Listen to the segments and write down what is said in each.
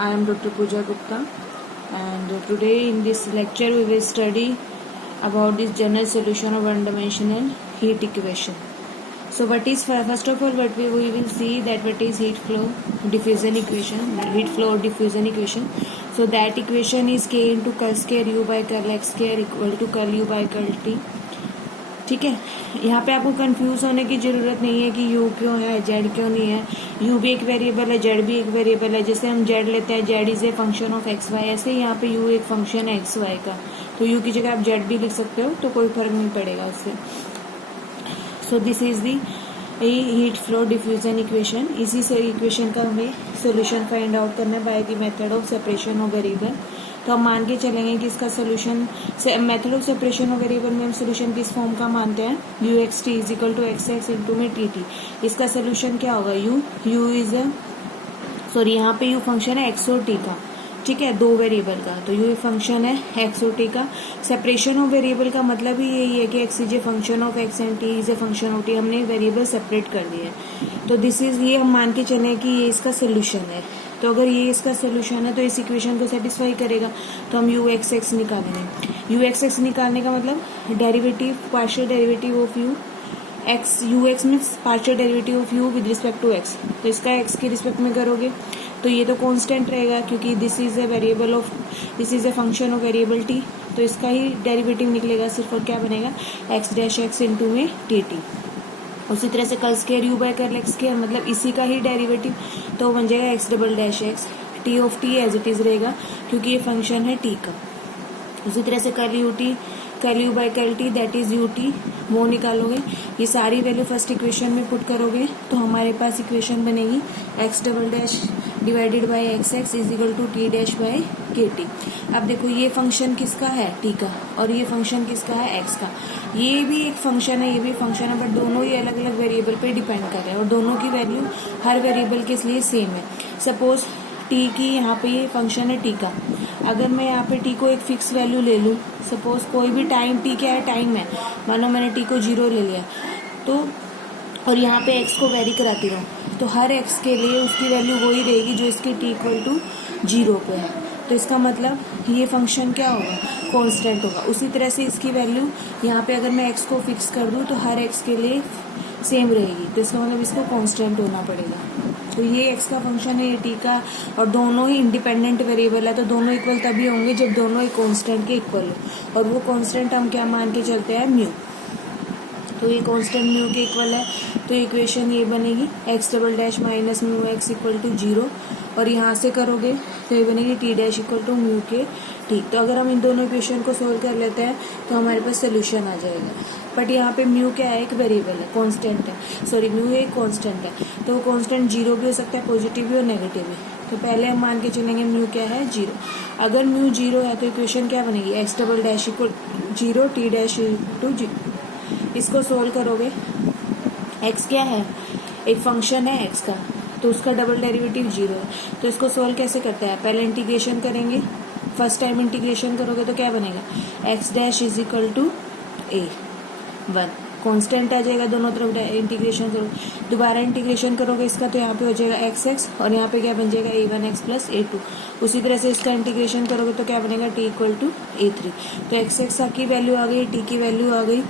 I am Dr. Pooja Gupta, and today in this lecture we will study about this general solution of one-dimensional heat equation. So what is, first of all, what we will see that what is heat flow diffusion equation, heat flow diffusion equation. So that equation is K into curl square U by curl X square equal to curl U by curl T. ठीक है, यहाँ पे आपको confuse होने की ज़रूरत नहीं है कि u क्यों है, z क्यों नहीं है. u भी एक वेरिएबल है, z भी एक वेरिएबल है. जैसे हम z लेते हैं, z is a function of x y, ऐसे ही यहाँ पे u एक फंक्शन है एक्स वाई का, तो u की जगह आप z भी लिख सकते हो, तो कोई फर्क नहीं पड़ेगा उससे. सो this is the heat flow diffusion equation. इसी से इक्वेशन का हमें सोल्यूशन फाइंड आउट करना है by the method of separation of variable. तो हम मान के चलेंगे कि इसका solution method of separation of variable में हम सोल्यूशन किस फॉर्म का मानते हैं, u x t is equal to x x into में टी टी. इसका सोल्यूशन क्या होगा, यू इज सॉरी यहाँ पे यू फंक्शन है एक्स और टी का, ठीक है, दो वेरिएबल का. तो यू फंक्शन है एक्स और टी का. सेपरेशन ऑफ वेरिएबल का मतलब ही यही है कि x is a function of x and T is a function of T. हमने वेरिएबल सेपरेट कर दिया है. तो दिस इज, ये हम मान के चले कि ये इसका सोल्यूशन है. तो अगर ये इसका सोल्यूशन है तो इस इक्वेशन को सेटिस्फाई करेगा. तो हम यू एक्स एक्स निकालेंगे. यू एक्स एक्स निकालने का मतलब derivative, partial derivative of u x, u x means partial derivative of u with respect to x. तो इसका एक्स के रिस्पेक्ट में करोगे तो ये तो कांस्टेंट रहेगा, क्योंकि this is a variable of, this is a function of variable t. तो इसका ही डेरिवेटिव निकलेगा सिर्फ, और क्या बनेगा, एक्स डैश एक्स इंटू में टी टी. उसी तरह से curl square u by curl x square, मतलब इसी का ही डेरिवेटिव, तो बन जाएगा x double dash x. T of t as it is रहेगा, क्योंकि ये फंक्शन है टी का. उसी तरह से curl u t, curl u by curl t that is u t, वो निकालोगे. ये सारी वैल्यू फर्स्ट इक्वेशन में पुट करोगे तो हमारे पास इक्वेशन बनेगी x double dash divided by x x is equal to t dash by k t. अब देखो ये फंक्शन किसका है, टी का, और ये फंक्शन किसका है, एक्स का. ये भी एक फंक्शन है, ये भी फंक्शन है, बट दोनों ही अलग अलग वेरिएबल पे डिपेंड कर रहे हैं, और दोनों की वैल्यू हर वेरिएबल के लिए सेम है. सपोज टी की यहाँ पे ये फंक्शन है टी का, अगर मैं यहाँ पे टी को एक फिक्स वैल्यू ले लूँ, सपोज कोई भी टाइम, टी क्या है, टाइम है, मानो मैंने टी को 0 ले लिया, तो और यहाँ पे एक्स को वेरी कराती रहूँ, तो हर एक्स के लिए उसकी वैल्यू वही रहेगी जो इसकी टी इक्वल टू 0 पे है. तो इसका मतलब ये फंक्शन क्या होगा, कांस्टेंट होगा. उसी तरह से इसकी वैल्यू यहाँ पे अगर मैं एक्स को फिक्स कर दूँ तो हर एक्स के लिए सेम रहेगी. तो इसका मतलब इसको कांस्टेंट होना पड़ेगा. तो ये एक्स का फंक्शन है, ये टी का, और दोनों ही इंडिपेंडेंट वेरिएबल है. तो दोनों इक्वल तभी होंगे जब दोनों ही कांस्टेंट के इक्वल हो, और वो कांस्टेंट हम क्या मान के चलते हैं, म्यू. तो ये कांस्टेंट म्यू के इक्वल है. तो इक्वेशन ये बनेगी x double dash minus mu x equal to 0, और यहाँ से करोगे तो ये बनेगी t dash equal to mu k t. तो अगर हम इन दोनों इक्वेशन को सोल्व कर लेते हैं तो हमारे पास सोल्यूशन आ जाएगा. बट यहाँ पे म्यू क्या है, एक वेरिएबल है, कांस्टेंट है, सॉरी म्यू एक कांस्टेंट है. तो वो कांस्टेंट 0 भी हो सकता है, पॉजिटिव भी और नेगेटिव भी. तो पहले हम मान के चलेंगे म्यू क्या है, 0. अगर म्यू 0 है तो इक्वेशन क्या बनेगी, x double dash equal 0 t dash to 0. इसको सोल्व करोगे, एक्स क्या है, एक फंक्शन है एक्स का, तो उसका डबल डेरिवेटिव 0 है. तो इसको सोल्व कैसे करते हैं, पहले इंटीग्रेशन करेंगे. फर्स्ट टाइम इंटीग्रेशन करोगे तो क्या बनेगा, x dash is equal to a 1, constant आ जाएगा, दोनों तरफ इंटीग्रेशन करोगे. दोबारा इंटीग्रेशन करोगे इसका, तो यहाँ पे हो जाएगा एक्स एक्स, और यहाँ पे क्या बन जाएगा a1 एक्स प्लस a2. उसी तरह से इसका इंटीग्रेशन करोगे तो क्या बनेगा, t इक्वल टू a3. तो एक्स एक्स की वैल्यू आ गई, t की वैल्यू आ गई.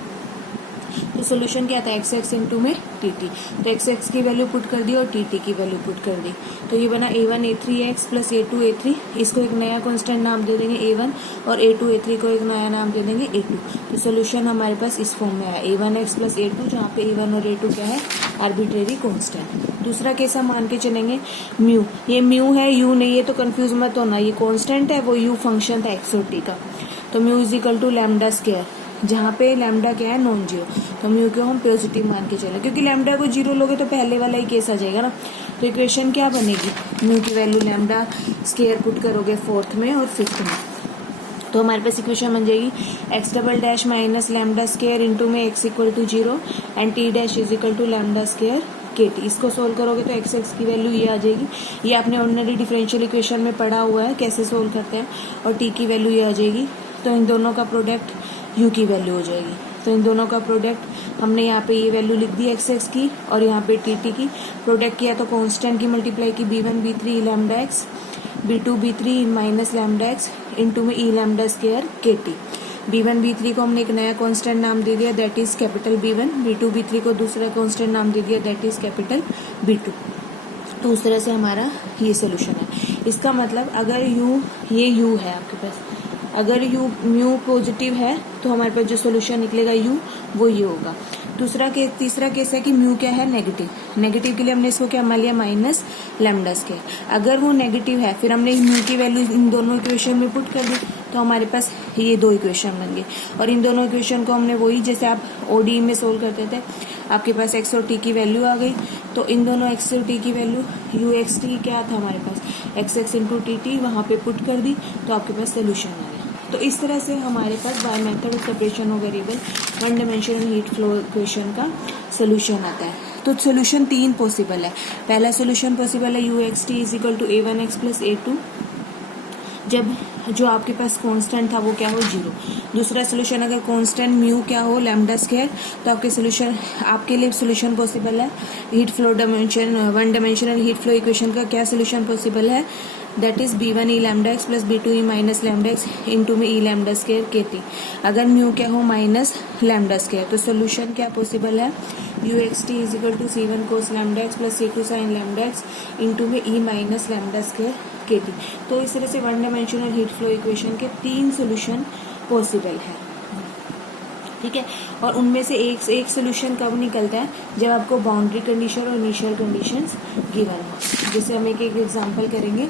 तो सोल्यूशन क्या था, एक्स एक्स इंटू में टी टी. तो एक्स एक्स की वैल्यू पुट कर दी और टी टी की वैल्यू पुट कर दी. तो ये बना a1 a3 x plus a2 a3. इसको एक नया कांस्टेंट नाम दे देंगे a1, और a2 a3 को एक नया नाम दे देंगे a2. तो सोल्यूशन हमारे पास इस फॉर्म में आया, a1 एक्स प्लस a2, जहाँ पे a1 और a2 क्या है, आर्बिट्रेरी कांस्टेंट. दूसरा केस हम मान के चलेंगे म्यू. ये म्यू है, यू नहीं है, तो कंफ्यूज मत होना, ये कांस्टेंट है, वो यू फंक्शन था एक्स और टी का. तो mu is equal to lambda square, जहाँ पे लैम्डा क्या है, नॉन जीरो. तो म्यू को हम पॉजिटिव मान के चले, क्योंकि लैम्डा को 0 लोगे तो पहले वाला ही केस आ जाएगा ना. तो इक्वेशन क्या बनेगी, म्यू की वैल्यू लैम्डा स्क्वायर पुट करोगे 4th में और 5th में, तो हमारे पास इक्वेशन बन जाएगी x double dash minus lambda square into में x equal to 0 and t dash is equal to lambda square के टी. इसको सोल्व करोगे तो एक्स एक्स की वैल्यू ये आ जाएगी. ये आपने ऑर्डिनरी डिफरेंशियल इक्वेशन में पढ़ा हुआ है कैसे सोल्व करते हैं. और टी की वैल्यू ये आ जाएगी. तो इन दोनों का प्रोडक्ट यू की वैल्यू हो जाएगी. तो इन दोनों का प्रोडक्ट हमने यहाँ पे ये वैल्यू लिख दी एक्स एक्स की, और यहाँ पे टी टी की. प्रोडक्ट किया तो कांस्टेंट की मल्टीप्लाई की b1 b3 lambda x B2 B3 minus lambda x into में e lambda square KT। B1 B3 को हमने एक नया कांस्टेंट नाम दे दिया, that is capital B1। B2 B3 को दूसरा कांस्टेंट नाम दे दिया, दैट इज कैपिटल B2। तो उस तरह से हमारा ये सोल्यूशन है। इसका मतलब अगर ये u है आपके पास, अगर म्यू पॉजिटिव है तो हमारे पास जो सोल्यूशन निकलेगा u वो ये होगा। तीसरा केस है कि म्यू क्या है, नेगेटिव के लिए हमने इसको क्या मान लिया, माइनस लैम्डा स्क्वायर। अगर वो नेगेटिव है फिर हमने म्यू की वैल्यू इन दोनों इक्वेशन में पुट कर दी तो हमारे पास ये दो इक्वेशन बन गए। और इन दोनों इक्वेशन को हमने वही जैसे आप ODE में सोल्व करते थे, आपके पास x और t की वैल्यू आ गई, तो इन दोनों x और t की वैल्यू uxt क्या था हमारे पास, xx इंटू tt वहाँ पे पुट कर दी तो आपके पास सोल्यूशन आ गया। तो इस तरह से हमारे पास by method of separation of variable one dimensional heat flow equation का सोल्यूशन आता है। तो सोल्यूशन 3 पॉसिबल है। पहला सोल्यूशन पॉसिबल है uxt is equal to a1x plus a2, जब जो आपके पास कांस्टेंट था वो क्या हो, 0। दूसरा सोल्यूशन अगर कांस्टेंट म्यू क्या हो, लैम्डा स्क्वायर, तो आपके लिए सोल्यूशन पॉसिबल है heat flow dimension one dimensional heat flow equation का क्या सोल्यूशन पॉसिबल है, that is B1 e lambda x plus B2 e minus lambda x into में ई लैम्डा स्क्वायर KT। अगर mu क्या हो, माइनस लैम्डा स्क्वायर, तो solution क्या possible है, uxt is equal to C1 cos lambda x plus C2 sine lambda x into में e minus lambda square KT। तो इस तरह से one dimensional heat flow equation के 3 सोल्यूशन पॉसिबल है, ठीक है। और उनमें से एक सोल्यूशन कब निकलता है, जब आपको बाउंड्री कंडीशन और इनिशियल कंडीशंस गिवन हो। जैसे हम एक एग्जांपल करेंगे,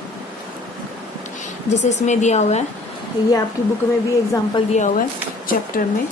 जैसे इसमें दिया हुआ है, ये आपकी बुक में भी एग्जांपल दिया हुआ है चैप्टर में,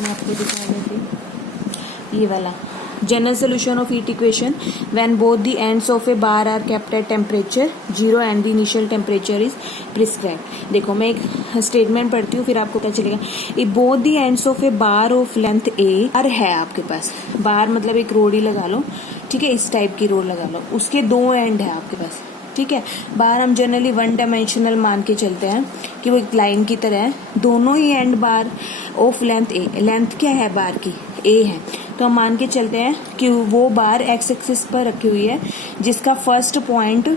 मैं आपको दिखा देती हूँ। ये वाला general solution of heat equation when both the ends of a bar are kept at temperature 0 and the initial temperature is prescribed. देखो मैं एक स्टेटमेंट पढ़ती हूँ फिर आपको पता चलेगा। ई both the ends of a bar of length a are है आपके पास, बार मतलब एक रोड ही लगा लो, ठीक है, इस टाइप की रोड लगा लो, उसके 2 एंड है आपके पास, ठीक है। बार हम जनरली वन डायमेंशनल मान के चलते हैं कि वो एक लाइन की तरह है, दोनों ही end bar of length a, length क्या है बार की, ए है, तो हम मान के चलते हैं कि वो बार एक्स एक्सिस पर रखी हुई है, जिसका फर्स्ट पॉइंट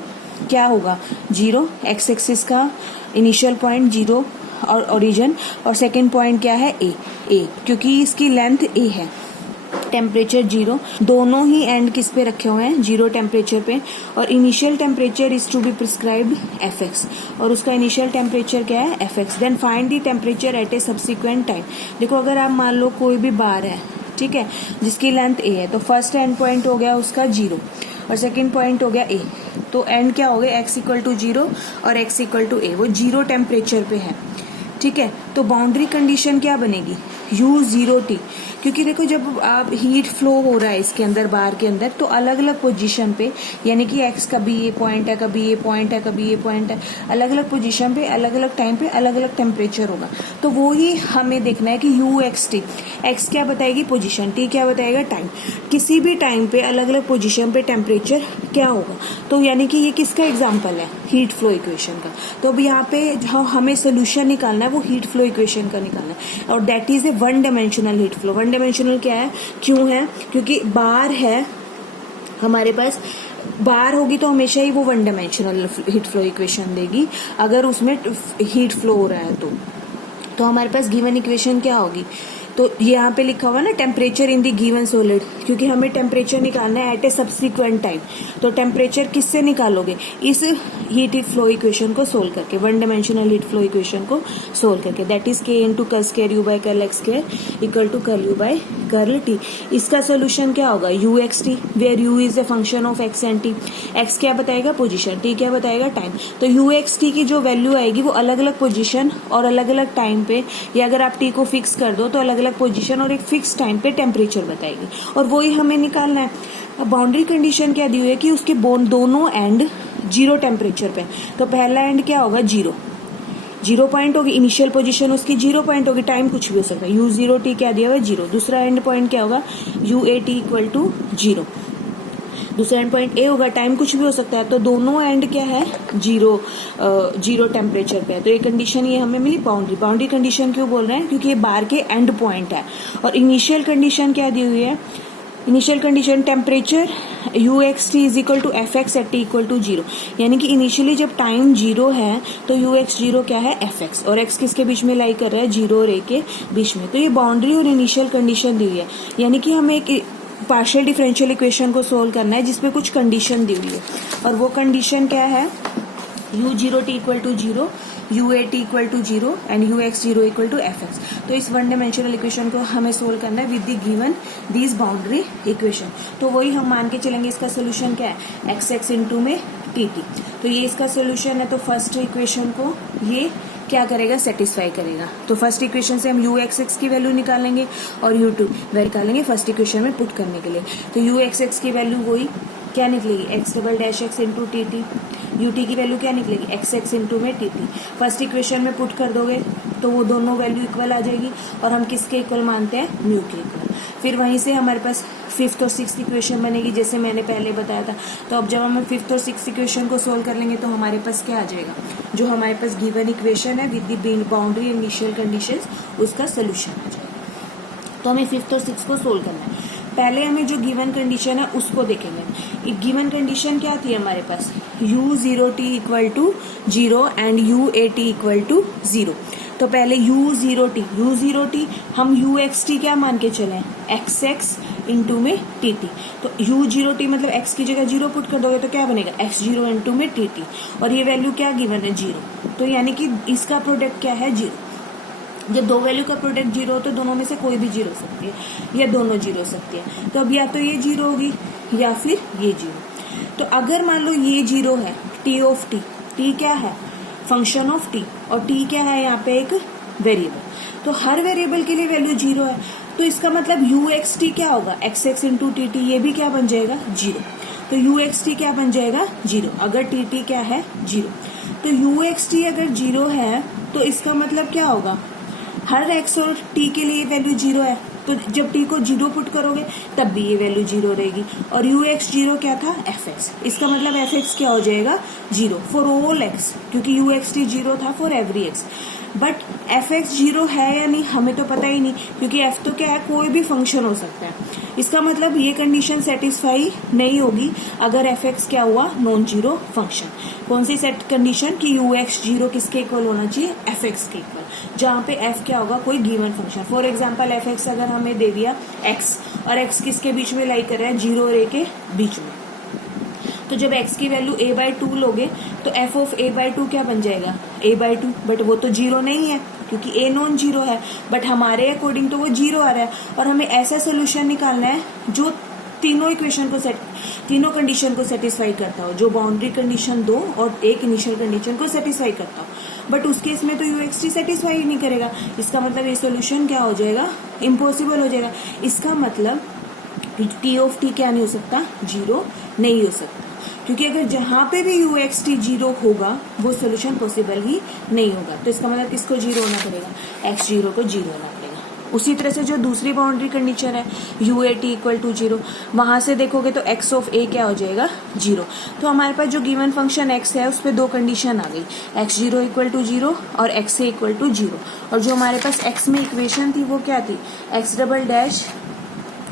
क्या होगा, 0, एक्स एक्सिस का इनिशियल पॉइंट 0 और ओरिजिन, और सेकंड पॉइंट क्या है, ए, क्योंकि इसकी लेंथ ए है, टेम्परेचर 0, दोनों ही एंड किस पे रखे हुए हैं, 0 टेम्परेचर पे, और initial temperature is to be prescribed Fx, और उसका इनिशियल टेम्परेचर क्या है, Fx। Then find the temperature at a subsequent time. देखो अगर आप मान लो कोई भी बार है, ठीक है, जिसकी लेंथ a है, तो फर्स्ट एंड पॉइंट हो गया उसका 0 और सेकंड पॉइंट हो गया a, तो एंड क्या हो गया, x इक्वल टू 0 और x इक्वल टू a, वो 0 टेम्परेचर पे है, ठीक है। तो बाउंड्री कंडीशन क्या बनेगी, u0t, क्योंकि देखो जब आप हीट फ्लो हो रहा है इसके अंदर बार के अंदर, तो अलग अलग पोजीशन पे, यानी कि x कभी ये पॉइंट है, कभी ये पॉइंट है, कभी ये पॉइंट है, अलग अलग पोजीशन पे अलग अलग टाइम पे अलग अलग टेम्परेचर होगा। तो वो ही हमें देखना है कि uxt, x क्या बताएगी पोजीशन, t क्या बताएगा टाइम, किसी भी टाइम पे अलग अलग पोजीशन पे टेम्परेचर क्या होगा। तो यानी कि ये किसका एग्जाम्पल है, हीट फ्लो इक्वेशन का। तो अब यहाँ पे जो हमें सोल्यूशन निकालना है वो हीट फ्लो इक्वेशन का निकालना है, और that is a one dimensional heat flow. One dimensional क्या है, क्यों है, क्योंकि बार है हमारे पास, बार होगी तो हमेशा ही वो one dimensional heat flow equation देगी अगर उसमें हीट फ्लो हो रहा है तो हमारे पास गिवन इक्वेशन क्या होगी, तो यहाँ पे लिखा हुआ ना temperature in the given solid, क्योंकि हमें टेम्परेचर निकालना है एट ए सब्सिक्वेंट टाइम। तो टेम्परेचर किससे निकालोगे, इस हीट फ्लो इक्वेशन को सोल्व करके, one dimensional heat flow equation को सोल्व करके, that is k into curl square u by curl x square equal to curl u by curl t. इसका solution क्या होगा, u x t, where u is a function of x and T. X क्या बताएगा position, T क्या बताएगा time. तो you x T की जो वैल्यू आएगी वो अलग अलग पोजिशन और अलग अलग टाइम पे, या अगर आप टी को फिक्स कर दो तो अलग अलग पोजीशन और एक फिक्स टाइम पे टेम्परेचर बताएगी, और वही हमें निकालना है। अब बाउंड्री कंडीशन क्या दी हुई है कि उसके दोनों एंड 0 टेम्परेचर पे, तो पहला एंड क्या होगा 0 पॉइंट होगी, इनिशियल पोजीशन उसकी 0 पॉइंट होगी, टाइम कुछ भी हो सकता है, u0t क्या दिया हुआ है 0। दूसरा एंड पॉइंट क्या होगा, uat इक्वल टू 0, दूसरा एंड पॉइंट ए होगा, टाइम कुछ भी हो सकता है, तो दोनों एंड क्या है 0 टेम्परेचर पे है। तो ये कंडीशन ये हमें मिली बाउंड्री कंडीशन क्यों बोल रहे हैं, क्योंकि ये बार के एंड पॉइंट है। और इनिशियल कंडीशन क्या दी हुई है, initial condition temperature u x t is equal to f x at t equal to zero, यानी कि इनिशियली जब टाइम जीरो है तो यू एक्स जीरो क्या है, एफ एक्स, और एक्स किसके बीच में लाई कर रहा है, जीरो और ए के बीच में। तो ये बाउंड्री और इनिशियल कंडीशन दी हुई है, यानी कि हमें एक पार्शियल डिफरेंशियल इक्वेशन को सोल्व करना है जिसपे कुछ कंडीशन दी हुई है, और वो कंडीशन क्या है, u zero t equal to zero, u a t equal to zero and u x zero equal to f x. तो इस वन डायमेंशनल इक्वेशन को हमें सोल्व करना है with the given this boundary equation. तो वही हम मान के चलेंगे, इसका सोल्यूशन क्या है, एक्स एक्स इंटू में टी टी। तो ये इसका सोल्यूशन है। तो फर्स्ट इक्वेशन को ये क्या करेगा, सेटिस्फाई करेगा। तो फर्स्ट इक्वेशन से हम यू एक्स एक्स की वैल्यू निकालेंगे और यू टू वैल्यू निकालेंगे फर्स्ट इक्वेशन में पुट करने के लिए। तो यू एक्स एक्स की वैल्यू वही क्या निकलेगी, x double dash x into T T. U T की वैल्यू क्या निकलेगी, एक्स एक्स इंटू में टी टी। फर्स्ट इक्वेशन में पुट कर दोगे तो वो दोनों वैल्यू इक्वल आ जाएगी, और हम किसके इक्वल मानते हैं, म्यू के इक्वल। फिर वहीं से हमारे पास फिफ्थ और सिक्स्थ इक्वेशन बनेगी जैसे मैंने पहले बताया था। तो अब जब हम फिफ्थ और सिक्स्थ इक्वेशन को सोल्व कर लेंगे तो हमारे पास क्या आ जाएगा, जो हमारे पास गिवन इक्वेशन है with the boundary initial conditions, उसका सोल्यूशन आ जाएगा। तो हमें फिफ्थ और सिक्स्थ को सोल्व करना है। पहले हमें जो गिवन कंडीशन है उसको देखेंगे। गिवन कंडीशन क्या थी हमारे पास, u zero t equal to zero and u a t equal to zero. तो पहले यू जीरो टी हम यू एक्स टी क्या मान के चले, एक्स एक्स इंटू में टी टी। तो यू जीरो टी मतलब एक्स की जगह जीरो पुट कर दोगे तो क्या बनेगा, एक्स जीरो इंटू में टी टी, और ये वैल्यू क्या गिवन है, जीरो। तो यानी कि इसका प्रोडक्ट क्या है, जीरो। जब दो वैल्यू का प्रोडक्ट जीरो हो तो दोनों में से कोई भी जीरो हो सकती है या दोनों जीरो हो सकती है। तो अब या तो ये जीरो होगी या फिर ये जीरो। तो अगर मान लो ये जीरो है, टी ऑफ टी, टी क्या है, फंक्शन ऑफ टी, और टी क्या है यहाँ पे एक वेरिएबल। तो हर वेरिएबल के लिए वैल्यू जीरो है, तो इसका मतलब यू एक्स टी क्या होगा, x x into T T, ये भी क्या बन जाएगा, जीरो। तो यू एक्स टी क्या बन जाएगा, जीरो, अगर टी टी क्या है, जीरो। तो यू एक्स टी अगर जीरो है तो इसका मतलब क्या होगा, हर एक्स और टी के लिए वैल्यू जीरो है, तो जब टी को जीरो पुट करोगे तब भी ये वैल्यू जीरो रहेगी। और यू एक्स जीरो क्या था, एफ एक्स, इसका मतलब एफ एक्स क्या हो जाएगा, जीरो फॉर ऑल एक्स, क्योंकि यू एक्स टी जीरो था for every x. But F x zero है या नहीं हमें तो पता ही नहीं, क्योंकि एफ तो क्या है, कोई भी फंक्शन हो सकता है। इसका मतलब ये कंडीशन सेटिस्फाई नहीं होगी अगर एफ एक्स क्या हुआ, नॉन जीरो फंक्शन। कौन सी सेट कंडीशन, कि यू एक्स जीरो किसके इक्वल होना चाहिए, एफ एक्स के इक्वल, जहाँ पे एफ क्या होगा, कोई given function. For example F x अगर हमें दे दिया एक्स, और एक्स किसके बीच में लाई कर रहा है, जीरो और ए के बीच में। तो जब x की वैल्यू a बाई टू लोगे तो f of a by two क्या बन जाएगा, a बाई टू। बट वो तो जीरो नहीं है क्योंकि a नॉन जीरो है, बट हमारे अकॉर्डिंग तो वो जीरो आ रहा है। और हमें ऐसा सोल्यूशन निकालना है जो तीनों कंडीशन को सेटिस्फाई करता हो, जो बाउंड्री कंडीशन दो और एक इनिशियल कंडीशन को सेटिस्फाई करता हो। बट उस केस में तो यूएक्सटी सेटिस्फाई ही नहीं करेगा। इसका मतलब ये सोल्यूशन क्या हो जाएगा, इम्पॉसिबल हो जाएगा। इसका मतलब टी ऑफ टी क्या नहीं हो सकता, जीरो नहीं हो सकता, क्योंकि अगर जहां पे भी यू एक्स टी जीरो होगा वो सोल्यूशन पॉसिबल ही नहीं होगा। तो इसका मतलब किसको जीरो होना पड़ेगा, एक्स जीरो को जीरो होना पड़ेगा। उसी तरह से जो दूसरी बाउंड्री कंडीशन है u a t equal to zero, वहां से देखोगे तो एक्स ऑफ ए क्या हो जाएगा, जीरो। तो हमारे पास जो गिवन फंक्शन एक्स है उस पर दो कंडीशन आ गई, x zero equal to zero और x a equal to zero. और जो हमारे पास एक्स में इक्वेशन थी वो क्या थी, x double dash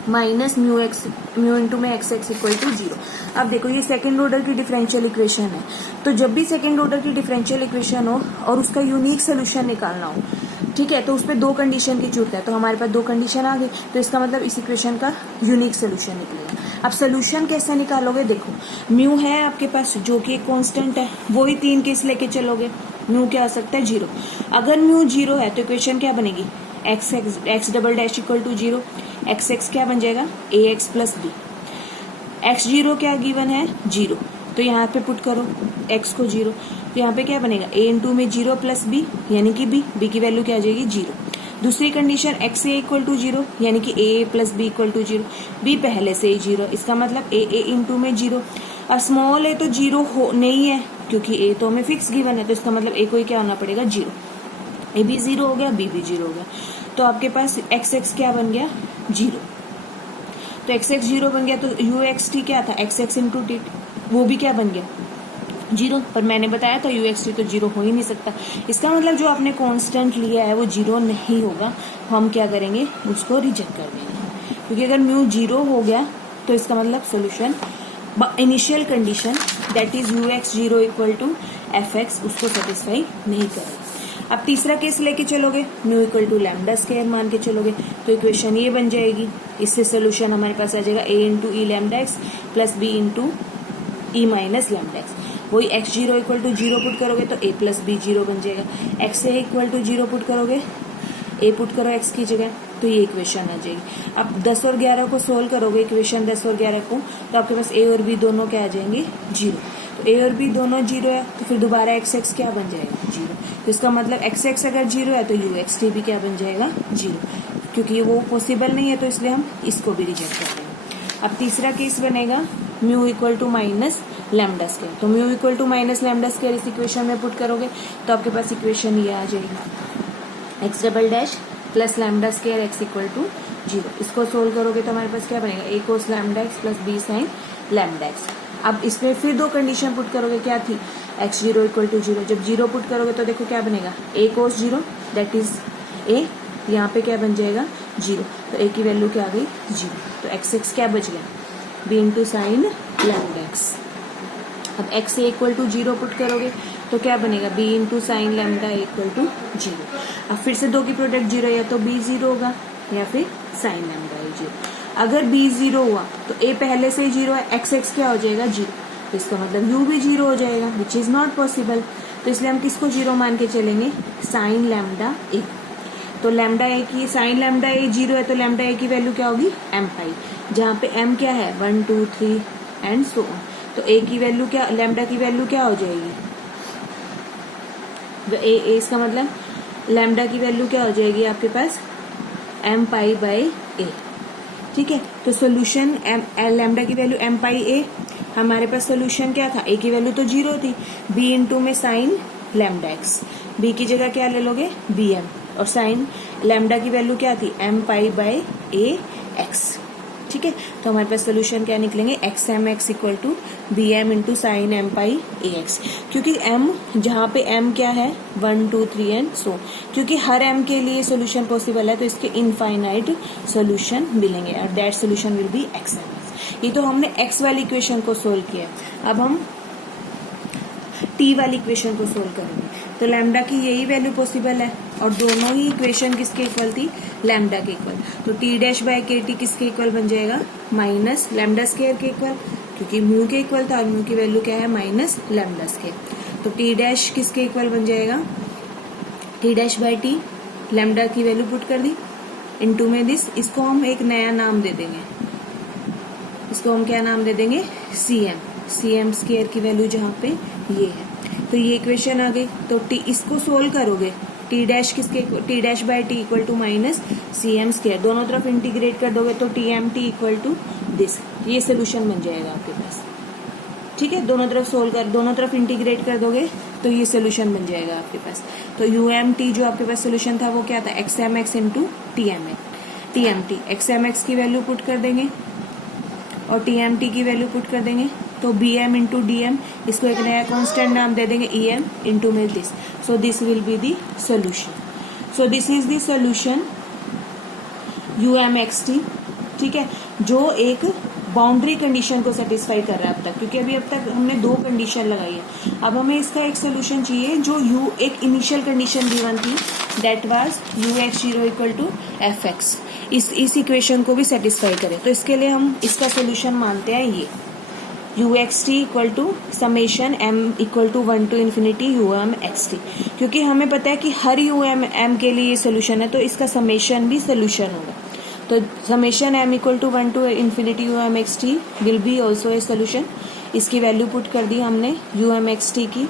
minus mu into में x x equal to zero. अब देखो ये सेकंड ऑर्डर की डिफरेंशियल इक्वेशन है, तो जब भी सेकंड ऑर्डर की डिफरेंशियल इक्वेशन हो और उसका यूनिक सोल्यूशन निकालना हो, ठीक है, तो उस पर दो कंडीशन की जरूरत है। तो हमारे पास दो कंडीशन आ गई, तो इसका मतलब इस इक्वेशन का यूनिक सोल्यूशन निकलेगा। अब सोल्यूशन कैसे निकालोगे, देखो म्यू है आपके पास जो कि एक कांस्टेंट है, वो ही तीन केस लेके चलोगे, म्यू क्या आ सकता है, जीरो। अगर म्यू जीरो है तो इक्वेशन क्या बनेगी, x double dash equal to zero, x x क्या बन जाएगा, a x plus b. X zero क्या गिवन है, जीरो, तो यहाँ पे पुट करो एक्स को जीरो, तो यहाँ पे क्या बनेगा, ए इंटू में जीरो प्लस बी यानी कि बी की वैल्यू क्या आ जाएगी, जीरो। दूसरी condition x a equal to zero यानी कि a plus b equal to zero, b पहले से ही जीरो, इसका मतलब ए इंटू में जीरो। और स्मॉल ए तो जीरो हो नहीं है क्योंकि ए तो हमें फिक्स गिवन है, तो इसका मतलब ए को ही क्या होना पड़ेगा, जीरो। ए भी जीरो हो गया, बी भी जीरो हो गया, तो आपके पास एक्स एक्स क्या बन गया, जीरो। तो एक्स एक्स जीरो बन गया, तो यू एक्स टी क्या था, एक्स एक्स इंटू टी, वो भी क्या बन गया, जीरो। पर मैंने बताया था यू एक्स टी तो जीरो हो ही नहीं सकता। इसका मतलब जो आपने कांस्टेंट लिया है वो जीरो नहीं होगा, हम क्या करेंगे, उसको रिजेक्ट कर देंगे। क्योंकि अगर म्यू 0 हो गया तो इसका मतलब solution initial condition that is ux0 equal to fx उसको सेटिस्फाई नहीं करेगा। अब तीसरा केस लेके चलोगे, mu equal to lambda square मान के चलोगे तो इक्वेशन ये बन जाएगी। इससे सोल्यूशन हमारे पास आ जाएगा a into E lambda x plus b into E minus lambda x. वही x0 इक्वल टू 0 पुट करोगे तो a प्लस बी 0 बन जाएगा। xa इक्वल टू 0 पुट करोगे, a पुट करो x की जगह तो ये इक्वेशन आ जाएगी। अब 10 और 11 को सोल्व करोगे, इक्वेशन 10 और 11 को, तो आपके पास a और b दोनों क्या आ जाएंगे 0। तो a और b दोनों 0 है तो फिर दोबारा x क्या बन जाएगा 0। तो इसका मतलब x अगर 0 है तो uxt भी क्या बन जाएगा 0, क्योंकि वो पॉसिबल नहीं है तो इसलिए हम इसको भी रिजेक्ट कर देंगे। अब तीसरा केस बनेगा mu equal to minus lambda square. तो mu equal to minus lambda square इस इक्वेशन में पुट करोगे तो आपके पास इक्वेशन ये आ जाएगी x double dash plus lambda square x equal to 0। इसको सोल्व करोगे तो हमारे पास क्या बनेगा a cos lambda x plus b sign lambda x. अब इसमें फिर दो कंडीशन पुट करोगे, क्या थी x0 इक्वल टू 0। जब 0 पुट करोगे तो देखो क्या बनेगा a cos 0 that is a, यहाँ पे क्या बन जाएगा 0, तो a की वैल्यू क्या आ गई 0। तो x क्या बच गया b into sine lambda x. अब x इक्वल टू 0 पुट करोगे तो क्या बनेगा b into sine lambda equal to 0। अब फिर से दो की प्रोडक्ट 0, या तो b 0 होगा या फिर साइन लैम्डा 0। अगर b 0 हुआ तो a पहले से 0 है, x क्या हो जाएगा 0, तो इसका मतलब u भी 0 हो जाएगा विच इज नॉट पॉसिबल। तो इसलिए हम किसको 0 मान के चलेंगे साइन लैम्डा a। तो लैम्डा a की साइन लैम्डा a 0 है तो लैम्डा a की वैल्यू क्या होगी m पाई, जहाँ पे m क्या है 1 2 3 एंड सो ऑन। तो a की वैल्यू क्या, लैम्डा की वैल्यू क्या हो जाएगी, a इसका मतलब लैम्डा की वैल्यू क्या हो जाएगी आपके पास m पाई बाई a। ठीक है, तो सोल्यूशन लैम्डा की वैल्यू m पाई a, हमारे पास सोल्यूशन क्या था, a की वैल्यू तो 0 थी, b इंटू में साइन लैम्डा एक्स, b की जगह क्या ले लोगे bm, और साइन लैम्डा की वैल्यू क्या थी m pi by a x। ठीक है, तो हमारे पास सोल्यूशन क्या निकलेंगे x m x equal to b m into sine m pi a x, क्योंकि m जहाँ पे m क्या है 1 2 3 एंड सो, क्योंकि हर m के लिए सोल्यूशन पॉसिबल है तो इसके इनफाइनाइट सोल्यूशन मिलेंगे और that solution will be x m x. ये तो हमने x वाली इक्वेशन को सोल्व किया, अब हम t वाली इक्वेशन को सोल्व करेंगे। तो लैम्डा की यही वैल्यू पॉसिबल है और दोनों ही इक्वेशन किसके इक्वल थी लैम्डा के इक्वल। तो T dash by k T किसके इक्वल बन जाएगा माइनस लैम्डा स्क्वायर के इक्वल, क्योंकि म्यू के इक्वल था और म्यू की वैल्यू क्या है माइनस लैम्डा स्क्वायर। तो टी डैश किसके इक्वल बन जाएगा T dash by T, lambda की वैल्यू पुट कर दी इनटू में दिस, इसको हम एक नया नाम दे देंगे, इसको हम क्या नाम दे देंगे सी एम स्क्वायर की वैल्यू जहाँ पे ये है। तो ये इक्वेशन आ गई। तो टी इसको सोल्व करोगे टी डैश किसके t dash by t equal to minus c m square, दोनों तरफ इंटीग्रेट कर दोगे तो t m t equal to this, ये सोल्यूशन बन जाएगा आपके पास। ठीक है, दोनों तरफ सोल्व कर, दोनों तरफ इंटीग्रेट कर दोगे तो ये सोल्यूशन बन जाएगा आपके पास। तो यू एम टी जो आपके पास सोल्यूशन था वो क्या था x m x into t m t, x m x की वैल्यू पुट कर देंगे और टी एम टी की वैल्यू पुट कर देंगे। तो b m into d m, इसको एक नया कॉन्स्टेंट नाम दे देंगे ई एम इंटू में this, so this will be the solution. So this is the solution u m x t. ठीक है, जो एक बाउंड्री कंडीशन को सेटिस्फाई कर रहा है अब तक, क्योंकि अब तक हमने दो कंडीशन लगाई है। अब हमें इसका एक सोल्यूशन चाहिए जो यू एक इनिशियल कंडीशन गिवन थी that was u x 0 equal to f x, इस इक्वेशन को भी सेटिस्फाई करे। तो इसके लिए हम इसका सोल्यूशन मानते हैं ये u x t equal to summation m equal to 1 to infinity u m x t, क्योंकि हमें पता है कि हर यू एम के लिए सोल्यूशन है तो इसका समेशन भी सोल्यूशन होगा। तो summation m equal to 1 to infinity u m x t will be also a solution. इसकी वैल्यू पुट कर दी हमने यू एम एक्स टी की।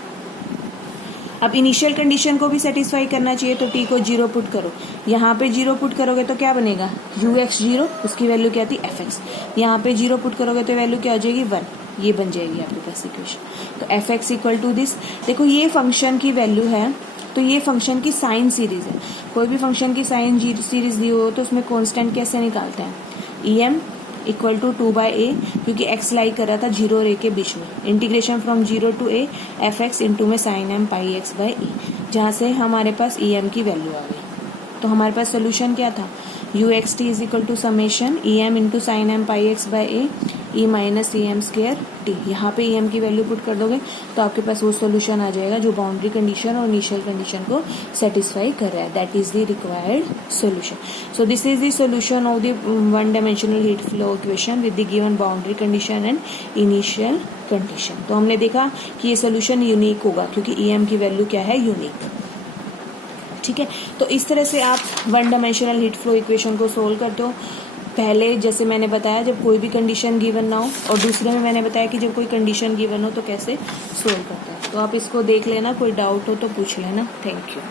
अब इनिशियल कंडीशन को भी सेटिस्फाई करना चाहिए तो टी को 0 पुट करो, यहाँ पे 0 पुट करोगे तो क्या बनेगा यू एक्स 0, उसकी वैल्यू क्या थी एफ एक्स, यहाँ पे 0 पुट करोगे तो वैल्यू क्या हो जाएगी 1, ये बन जाएगी आपके पास इक्वेशन। तो f x equal to this, देखो ये फंक्शन की वैल्यू है तो ये फंक्शन की साइन सीरीज है। कोई भी फंक्शन की साइन सीरीज दी हो तो उसमें कांस्टेंट कैसे निकालते हैं e m equal to 2 by a, क्योंकि एक्स लाई कर रहा था 0 और ए के बीच में, integration from 0 to a f x into में sine m pi x by a, जहाँ से हमारे पास ई एम की वैल्यू आ गई। तो हमारे पास सोल्यूशन क्या था u x t is equal to summation e m into sine m pi x by a e minus e m square t. यहाँ पे ई एम की वैल्यू पुट कर दोगे तो आपके पास वो सोल्यूशन आ जाएगा जो बाउंड्री कंडीशन और इनिशियल कंडीशन को सेटिस्फाई कर रहा है। That is the required solution. So this is the solution of the one dimensional heat flow equation with the given boundary condition and initial condition. तो हमने देखा कि ये सोल्यूशन यूनिक होगा क्योंकि ई एम की वैल्यू क्या है, यूनिक। ठीक है, तो इस तरह से आप one dimensional heat flow equation को सोल्व करते हो। पहले जैसे मैंने बताया जब कोई भी कंडीशन गिवन ना हो, और दूसरे में मैंने बताया कि जब कोई कंडीशन गिवन हो तो कैसे सोल्व करते हैं। तो आप इसको देख लेना, कोई डाउट हो तो पूछ लेना। Thank you.